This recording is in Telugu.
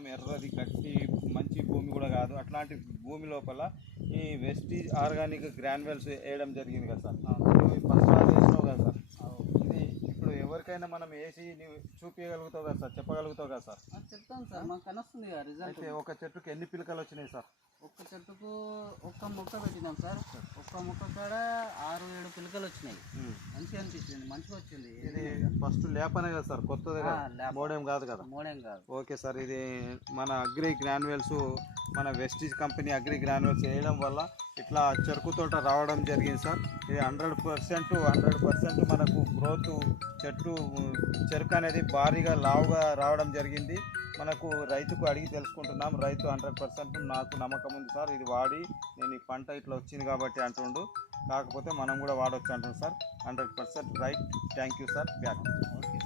మొత్తం ఎర్రది గట్టి మంచి భూమి కూడా కాదు, అట్లాంటి భూమి లోపల ఈ వెస్టీజ్ ఆర్గానిక్ గ్రాన్యువల్స్ వేయడం జరిగింది కదా సార్. ఫస్ట్ క్లాస్ వేసినావు కదా సార్. ఇది ఇప్పుడు ఎవరికైనా మనం వేసి నువ్వు చూపించగలుగుతావు కదా సార్, చెప్పగలుగుతావు కదా సార్? చెప్తాను సార్, మాకు కనొస్తుంది కదా రిజల్ట్. అయితే ఒక చెట్టుకి ఎన్ని పిలకలు వచ్చినాయి సార్? ఒక్క చెట్టుకు ఒక్క మొక్క పెట్టినాం సార్. ఒక్క మొక్క కాడ 6-7 పిలకలు వచ్చినాయి. మంచిగా అనిపించింది, మంచిగా వచ్చింది. ఇది ఫస్ట్ లేపనే కదా సార్, కొత్తది మోడేం కాదు కదా? మోడేం కాదు. ఓకే సార్, ఇది మన అగ్రి గ్రాన్యువల్స్, మన వెస్టీజ్ కంపెనీ అగ్రి గ్రాన్యువల్స్ వేయడం వల్ల ఇట్లా చెరుకు తోట రావడం జరిగింది సార్. ఇది 100% మనకు గ్రోత్, చెరుకు అనేది భారీగా లావుగా రావడం జరిగింది. మనకు రైతుకు అడిగి తెలుసుకుంటున్నాం, రైతు 100% నాకు నమ్మకం ఉంది సార్, ఇది వాడి నేను ఈ పంట ఇట్లా వచ్చింది కాబట్టి అంటుండు. కాకపోతే మనం కూడా వాడవచ్చు అంటున్నాం sir. 100% right. Thank you sir. Back. Okay.